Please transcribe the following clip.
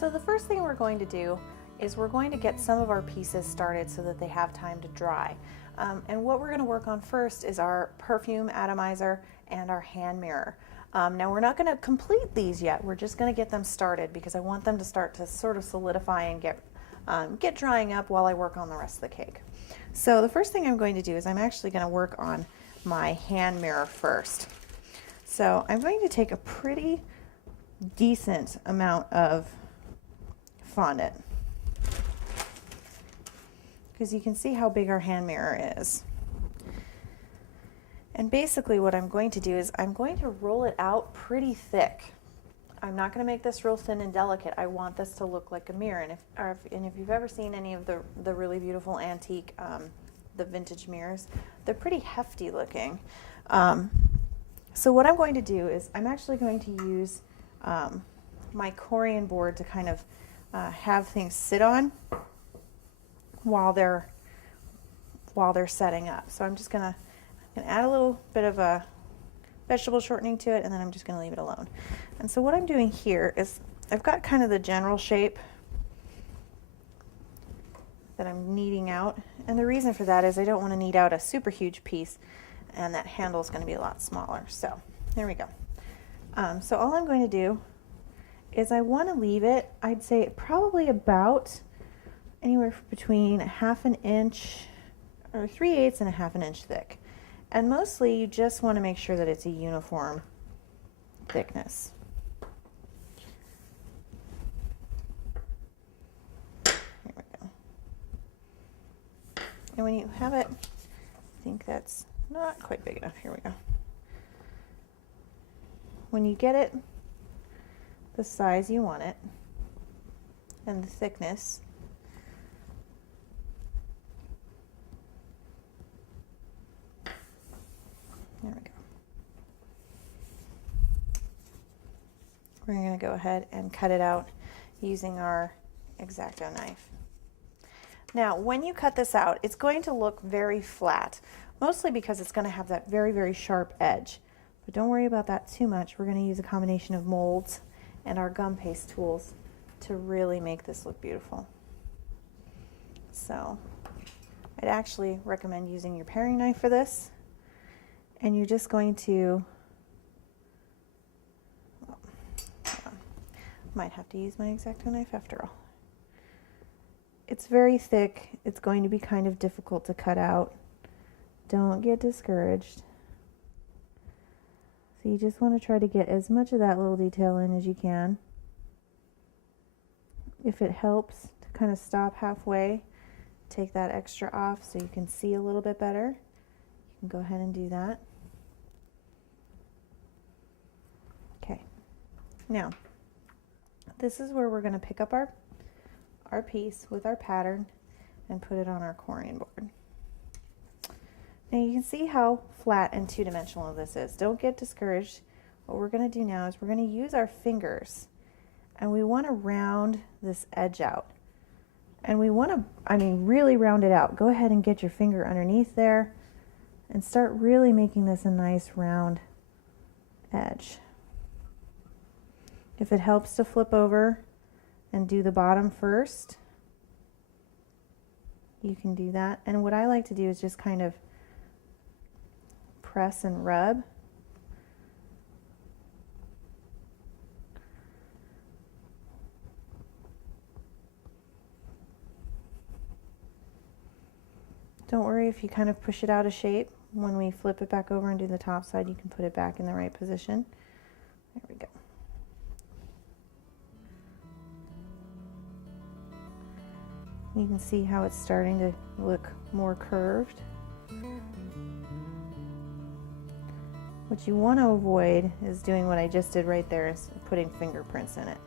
So the first thing we're going to do is we're going to get some of our pieces started so that they have time to dry. And what we're going to work on first is our perfume atomizer and our hand mirror. Now we're not going to complete these yet, we're just going to get them started because I want them to start to sort of solidify and get drying up while I work on the rest of the cake. So the first thing I'm going to do is I'm actually going to work on my hand mirror first. So I'm going to take a pretty decent amount of fondant because you can see how big our hand mirror is. And basically what I'm going to do is I'm going to roll it out pretty thick. I'm not going to make this real thin and delicate. I want this to look like a mirror. And if you've ever seen any of the really beautiful antique, the vintage mirrors, they're pretty hefty looking. So what I'm going to do is I'm actually going to use my Corian board to kind of have things sit on while they're setting up. So I'm just gonna add a little bit of a vegetable shortening to it, and then I'm just gonna leave it alone. And so what I'm doing here is I've got kind of the general shape that I'm kneading out, and the reason for that is I don't want to knead out a super huge piece, and that handle is going to be a lot smaller. So there we go. So all I'm going to do is I want to leave it, I'd say probably about anywhere between 1/2 inch or 3/8 and 1/2 inch thick. And mostly you just want to make sure that it's a uniform thickness. Here we go. And when you have it, I think that's not quite big enough. Here we go. When you get it the size you want it and the thickness, there we go. We're going to go ahead and cut it out using our X-Acto knife. Now, when you cut this out, it's going to look very flat, mostly because it's going to have that very, very sharp edge. But don't worry about that too much. We're going to use a combination of molds and our gum paste tools to really make this look beautiful. So I'd actually recommend using your paring knife for this. And you're just going to, might have to use my X-Acto knife after all. It's very thick. It's going to be kind of difficult to cut out. Don't get discouraged. So you just want to try to get as much of that little detail in as you can. If it helps to kind of stop halfway, take that extra off so you can see a little bit better. You can go ahead and do that. Okay, now this is where we're going to pick up our piece with our pattern and put it on our Corian board. Now you can see how flat and two-dimensional this is. Don't get discouraged. What we're going to do now is we're going to use our fingers and we want to round this edge out. And we want to, really round it out. Go ahead and get your finger underneath there and start really making this a nice round edge. If it helps to flip over and do the bottom first, you can do that. And what I like to do is just kind of press and rub. Don't worry if you kind of push it out of shape. When we flip it back over and do the top side, you can put it back in the right position. There we go. You can see how it's starting to look more curved. What you want to avoid is doing what I just did right there, is putting fingerprints in it.